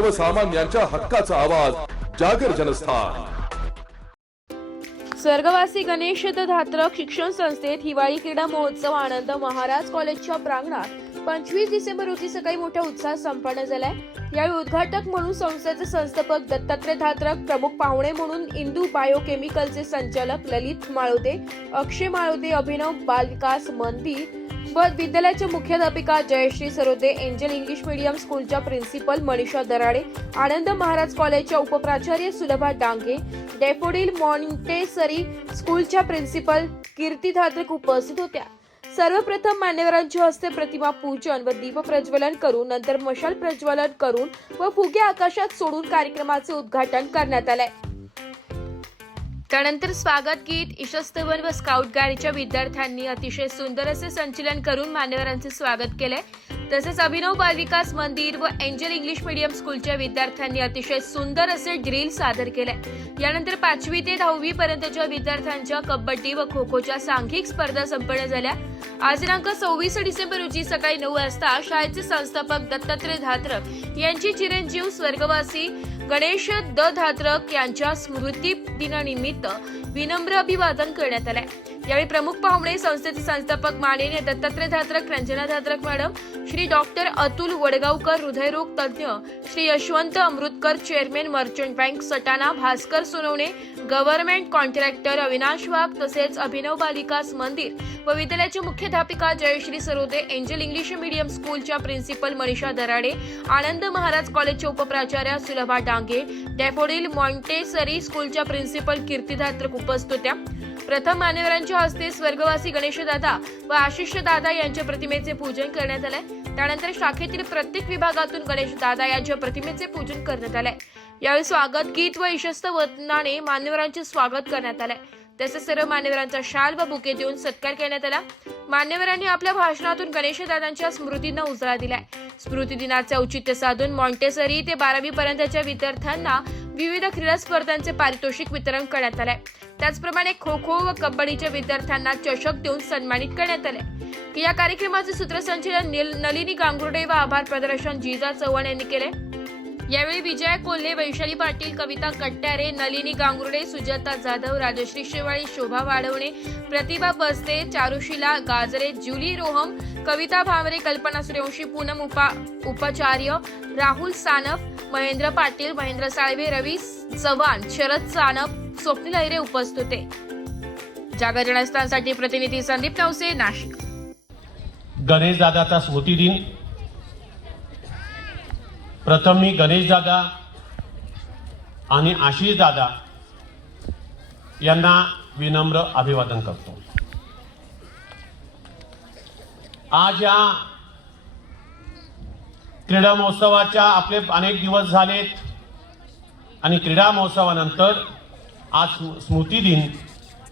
सर्वसामान्यांच्या हक्काचा आवाज जागर जनस्थान. स्वर्गवासी गणेश धात्रक शिक्षण संस्थेत हिवाळी क्रीडा महोत्सव आनंद महाराज कॉलेजच्या प्रांगणात पंचवीस डिसेंबर रोजी सकाळी मोठ्या उत्साहात संपन्न झालाय. यावेळी उद्घाटक म्हणून संस्थेचे संस्थापक दत्तात्रय धात्रक प्रमुख पाहुणे म्हणून इंदू बायोकेमिकलचे संचालक ललित माळोदे अक्षय माळोदे अभिनव बालविकास मंदिर विद्यालयाच्या मुख्याध्यापिका Jayashree Sarode Angel English Medium स्कूलच्या प्रिन्सिपल मनीषा दराडे आनंद महाराज कॉलेजच्या उपप्राचार्य सुलभा डांगे डेफोडिल मॉन्टेसरी स्कूलच्या प्रिन्सिपल कीर्ती धात्रक उपस्थित होत्या. सर्वप्रथम मान्यवरांच्या हस्ते प्रतिमा पूजन व दीप प्रज्वलन करून नंतर मशाल प्रज्वलन करून व फुगे आकाशात सोडून कार्यक्रमाचे उद्घाटन करण्यात आले त्यानंतर स्वागत गीत इशस्तवन व स्काउट गाडीच्या विद्यार्थ्यांनी अतिशय सुंदर असे संचलन करून मान्यवरांचे स्वागत केले तसेच अभिनव बालविकास मंदिर व एंजल इंग्लिश मीडियम स्कूलच्या विद्यार्थ्यांनी अतिशय सुंदर असे ड्रिल सादर केले. यानंतर पाचवी ते दहावी पर्यंतच्या विद्यार्थ्यांच्या कबड्डी व खो खोच्या सांघिक स्पर्धा संपन्न झाल्या. आज दिनांक सव्वीस डिसेंबर रोजी सकाळी नऊ वाजता शाळेचे संस्थापक दत्तात्रय धात्रक यांची चिरंजीव स्वर्गवासी गणेश द धात्रक यांच्या स्मृती दिनानिमित्त विनम्र अभिवादन करण्यात आले यावेळी प्रमुख पाहुणे संस्थेचे संस्थापक माननीय दत्तात्रय धात्रक रंजना धात्रक मॅडम श्री डॉक्टर अतुल वडगावकर हृदयरोग तज्ज्ञ Shri Yashwant Amrutkar chairman Merchant Bank Satana Bhaskar Sonawane government contractor Avinash Wagh तसेच अभिनव बालिकास मंदिर व विद्यालयाची मुख्याध्यापिका Jayashree Sarode Angel English Medium स्कूलच्या प्रिन्सिपल मनीषा दराडे आनंद महाराज कॉलेजच्या उपप्राचार्या सुलभा डांगे डॅफोडील मॉन्टेसरी स्कूलच्या प्रिन्सिपल कीर्ती धात्रक उपस्थित होत्या. प्रथम मान्यवरांच्या हस्ते स्वर्गवासी गणेशदादा व आशिष दादा यांच्या प्रतिमेचे पूजन करण्यात आले त्यानंतर शाखेतील प्रत्येक विभागातून गणेश दादा यांच्या प्रतिमेचे पूजन करण्यात आले यावेळी स्वागत गीत व इशस्त वतनाने मान्यवरांचे स्वागत करण्यात आले तसेच सर्व मान्यवरांचा शाल व बुके देऊन सत्कार करण्यात आला. मान्यवरांनी आपल्या भाषणातून गणेशदादांच्या स्मृतींना उजाळा दिलाय. स्मृती दिनाचे औचित्य साधून मॉन्टेसरी ते बारावी पर्यंतच्या विद्यार्थ्यांना विविध क्रीडा स्पर्धांचे पारितोषिक वितरण करण्यात आले त्याचप्रमाणे खो खो व कबड्डीच्या विद्यार्थ्यांना चषक देऊन सन्मानित करण्यात आले या कार्यक्रमाचे सूत्रसंचालन निल- नलिनी गांगुर्डे व आभार प्रदर्शन जिजा चव्हाण यांनी केले यावेळी विजया कोल्हे वैशाली पाटील कविता कट्ट्यारे नलिनी गांगुर्डे सुजाता जाधव राजश्री शेवाळी शोभा वाढवणे प्रतिभा बसते चारुशिला गाजरे जुली रोहम कविता भावरे कल्पना सूर्यवंशी पूनम उपा उपाचार्य राहुल सानफ महेंद्र पाटील महेंद्र साळवे रवी चव्हाण शरद सानप स्वप्नील अहिरे उपस्थित होते. जागर जनस्थानसाठी प्रतिनिधी संदीप नवसे नाशिक. गणेश दादाचा स्मृती दिन प्रथम मी गणेश दादा आणि आशिष दादा यांना विनम्र अभिवादन करतो. आज या क्रीडा महोत्सवाच्या आपले अनेक दिवस झालेत. आणि क्रीडा महोत्सवानंतर आज स्मृती दिन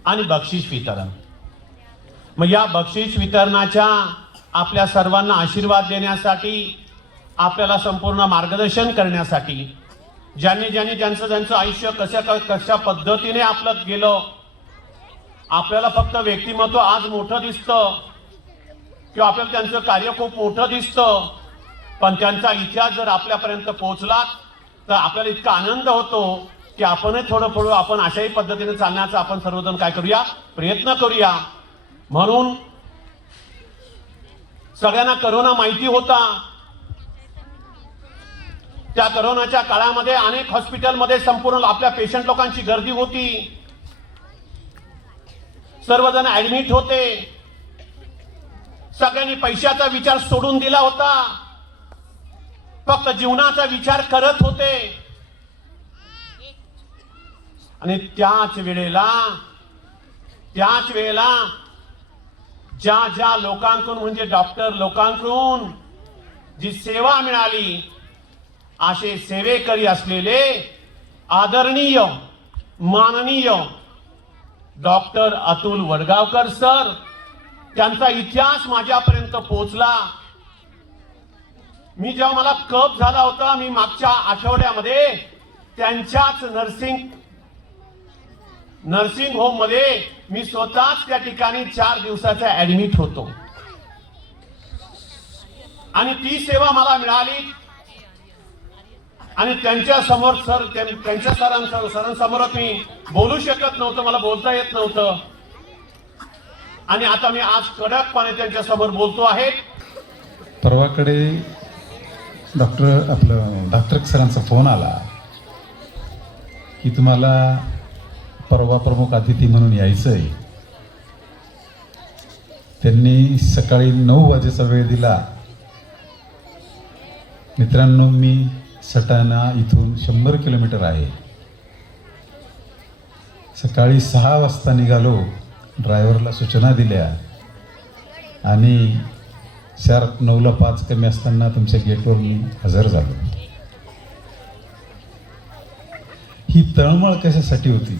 आणि बक्षीस वितरण. मग या बक्षीस वितरणाच्या आपल्या सर्वांना आशीर्वाद देण्यासाठी आपल्याला संपूर्ण मार्गदर्शन करण्यासाठी ज्यांनी ज्यांनी ज्यांचं ज्यांचं आयुष्य कशा कशा पद्धतीने आपलं गेलं आपल्याला फक्त व्यक्तिमत्व आज मोठं दिसतं किंवा आपल्याला त्यांचं कार्य खूप मोठं दिसतं पण त्यांचा इतिहास जर आपल्यापर्यंत पोहोचला तर आपल्याला इतका आनंद होतो की आपणही थोडं थोडं आपण अशाही पद्धतीने चालण्याचा आपण सर्वजण काय करूया? प्रयत्न करूया. म्हणून सगळ्यांना करोना माहिती होता. त्या करोनाच्या काळामध्ये अनेक हॉस्पिटलमध्ये संपूर्ण आपल्या पेशंट लोकांची गर्दी होती. सर्वजण ऍडमिट होते. सगळ्यांनी पैशाचा विचार सोडून दिला होता. फक्त जीवनाचा विचार करत होते. आणि त्याच वेळेला त्याच वेळेला ज्या ज्या लोकांकडून म्हणजे डॉक्टर लोकांकडून जी सेवा मिळाली असे सेवेकरी असलेले आदरणीय माननीय डॉक्टर अतुल वडगावकर सर त्यांचा इतिहास माझ्यापर्यंत पोहोचला. मी जेव्हा मला कप झाला होता मी मागच्या आठवड्यामध्ये त्यांच्याच नर्सिंग नर्सिंग होममध्ये मी स्वतःच त्या ठिकाणी चार दिवसाचा ऍडमिट होतो. आणि ती सेवा मला मिळाली. आणि त्यांच्यासमोर सर त्यांच्या सरांसमोर सरांसमोरच मी बोलू शकत नव्हतं मला बोलता येत नव्हतं. आणि आता मी आज कडकपणे त्यांच्यासमोर बोलतो आहे. परवाकडे डॉक्टर आपलं डॉक्टर सरांचा फोन आला की तुम्हाला परवा प्रमुख अतिथी म्हणून यायचं आहे त्यांनी सकाळी नऊ वाजेचा वेळ दिला. मित्रांनो मी सटाणा इथून शंभर किलोमीटर आहे. सकाळी सहा वाजता निघालो. ड्रायव्हरला सूचना दिल्या. आणि शार्प नऊला पाच कमी असताना तुमच्या गेटवर मी हजर झालो. ही तळमळ कशासाठी होती?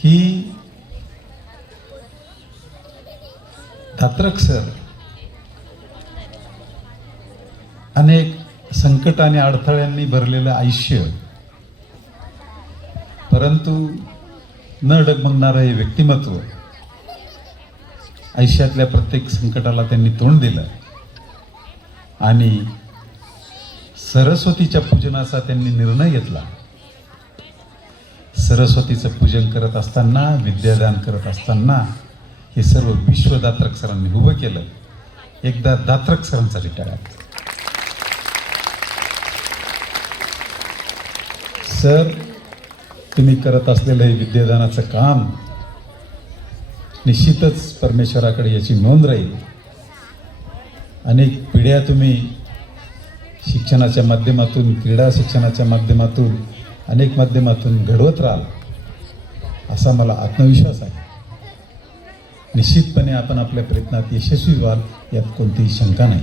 की धात्रक सर अनेक संकट आणि अडथळ्यांनी भरलेलं आयुष्य परंतु न डगमगणारं हे व्यक्तिमत्व आयुष्यातल्या प्रत्येक संकटाला त्यांनी तोंड दिलं. आणि सरस्वतीच्या पूजनाचा त्यांनी निर्णय घेतला. सरस्वतीचं पूजन करत असताना विद्यादान करत असताना हे सर्व विश्वदात्रक सरांनी उभं केलं. एकदा दात्रक सरांचा रिटायर सर तुम्ही करत असलेलं हे विद्यादानाचं काम निश्चितच परमेश्वराकडे याची नोंद राहील. अनेक पिढ्या तुम्ही शिक्षणाच्या माध्यमातून क्रीडा शिक्षणाच्या माध्यमातून अनेक माध्यमातून घडवत राहाल असा मला आत्मविश्वास आहे. निश्चितपणे आपण आपल्या प्रयत्नात यशस्वी व्हाल यात कोणतीही शंका नाही.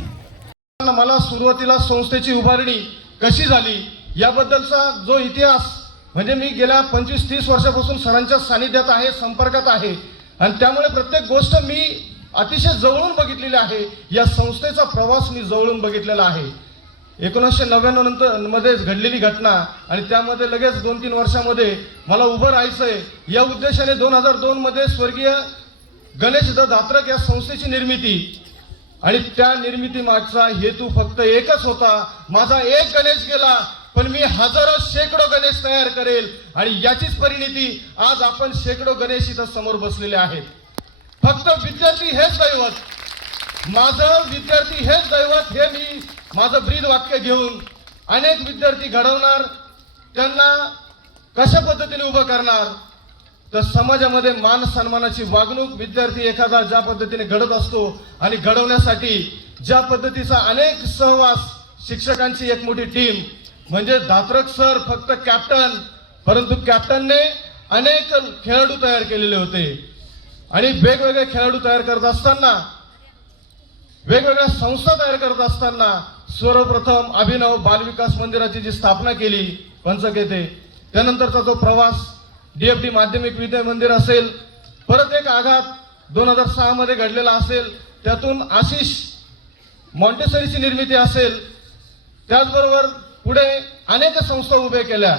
मला सुरुवातीला संस्थेची उभारणी कशी झाली याबद्दलचा जो इतिहास म्हणजे मी गेल्या पंचवीस तीस वर्षापासून सरांच्या सानिध्यात आहे संपर्कात आहे आणि त्यामुळे प्रत्येक गोष्ट मी अतिशय जवळून बघितलेली आहे. या संस्थेचा प्रवास मी जवळून बघितलेला आहे. एकोणीसशे नव्याण्णव नंतर मध्ये घडलेली घटना आणि त्यामध्ये लगेच दोन तीन वर्षामध्ये मला उभं राहायचंय या उद्देशाने दोन हजार दोन मध्ये स्वर्गीय गणेश द दात्रक या संस्थेची निर्मिती आणि त्या निर्मिती मागचा हेतू फक्त एकच होता. माझा एक गणेश गेला. पण मी हजारो शेकडो गणेश तयार करेल आणि याचीच परिणिती आज आपण शेकडो गणेश इथं समोर बसलेले आहेत. फक्त विद्यार्थी हेच दैवत. माझं विद्यार्थी हेच दैवत हे मी माझं ब्रीद वाक्य घेऊन अनेक विद्यार्थी घडवणार त्यांना कशा पद्धतीने उभं करणार तर समाजामध्ये मान सन्मानाची वागणूक विद्यार्थी एखादा ज्या पद्धतीने घडत असतो आणि घडवण्यासाठी ज्या पद्धतीचा अनेक सहवास शिक्षकांची एक मोठी टीम म्हणजे दात्रक सर फक्त कॅप्टन परंतु कॅप्टनने अनेक खेळाडू तयार केलेले होते. आणि वेगवेगळे खेळाडू तयार करत असताना वेगवेगळ्या संस्था तयार करत असताना सर्वप्रथम अभिनव बालविकास मंदिराची जी स्थापना केली पंचक येथे त्यानंतरचा जो प्रवास डीएफडी माध्यमिक विद्या मंदिर असेल परत एक आघात दोन हजार सहामध्ये घडलेला असेल त्यातून आशिष मॉन्टेसरीची निर्मिती असेल त्याचबरोबर पुढे अनेक संस्था उभ्या केल्या.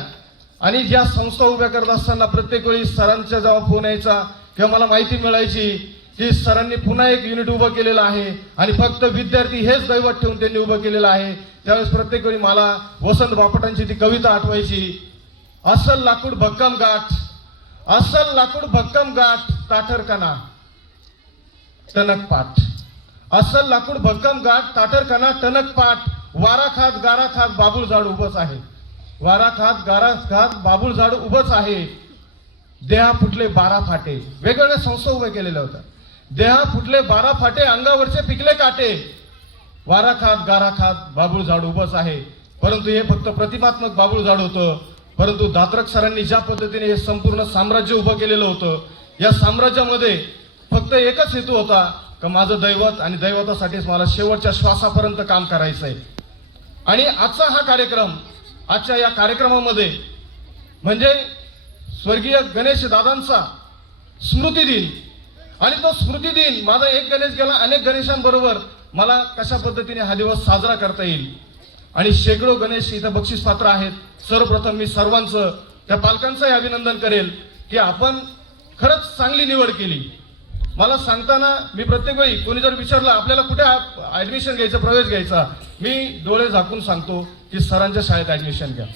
आणि ज्या संस्था उभ्या करत असताना प्रत्येक वेळी सरांच्या जेव्हा फोन यायचा किंवा मला माहिती मिळायची की सरांनी पुन्हा एक युनिट उभं केलेलं आहे. आणि फक्त विद्यार्थी हेच दैवत ठेवून त्यांनी उभं केलेलं आहे. त्यावेळेस प्रत्येक वेळी मला वसंत बापटांची ती कविता आठवायची. अस्सल लाकूड भक्कम गाठ अस्सल लाकूड भक्कम गाठ ताठरकणा टनक पाठ. अस्सल लाकूड भक्कम गाठ ताठरकणा टणक पाठ. वारा खात गारा खात बाबुळ झाड उभंच आहे. वारा खात गारा खात बाबुळ झाड उभंच आहे. देहा फुटले बारा फाटे. वेगवेगळ्या संस्था उभ्या केलेल्या होत्या. देहा फुटले बारा फाटे अंगावरचे पिकले काटे. वारा खात गारा खात बाबुळ झाड उभंच आहे. परंतु हे फक्त प्रतिमात्मक बाबुळ झाड होतं. परंतु दात्रक सरांनी ज्या पद्धतीने हे संपूर्ण साम्राज्य उभं केलेलं होतं या साम्राज्यामध्ये फक्त एकच हेतू होता का माझं दैवत आणि दैवतासाठीच मला शेवटच्या श्वासापर्यंत काम करायचं आहे आणि आजचा हा कार्यक्रम आजच्या या कार्यक्रमामध्ये म्हणजे स्वर्गीय गणेश दादांचा स्मृती दिन. आणि तो स्मृती दिन माझा एक गणेश गेला अनेक गणेशांबरोबर मला कशा पद्धतीने हा दिवस साजरा करता येईल? आणि शेकडो गणेश इथं बक्षीस पात्र आहेत. सर्वप्रथम मी सर्वांचं त्या पालकांचंही अभिनंदन करेल की आपण खरंच चांगली निवड केली. मला सांगताना मी प्रत्येक वेळी कोणी जर विचारलं आपल्याला कुठे ॲडमिशन घ्यायचं प्रवेश घ्यायचा? मी डोळे झाकून सांगतो की सरांच्या शाळेत ॲडमिशन घ्या.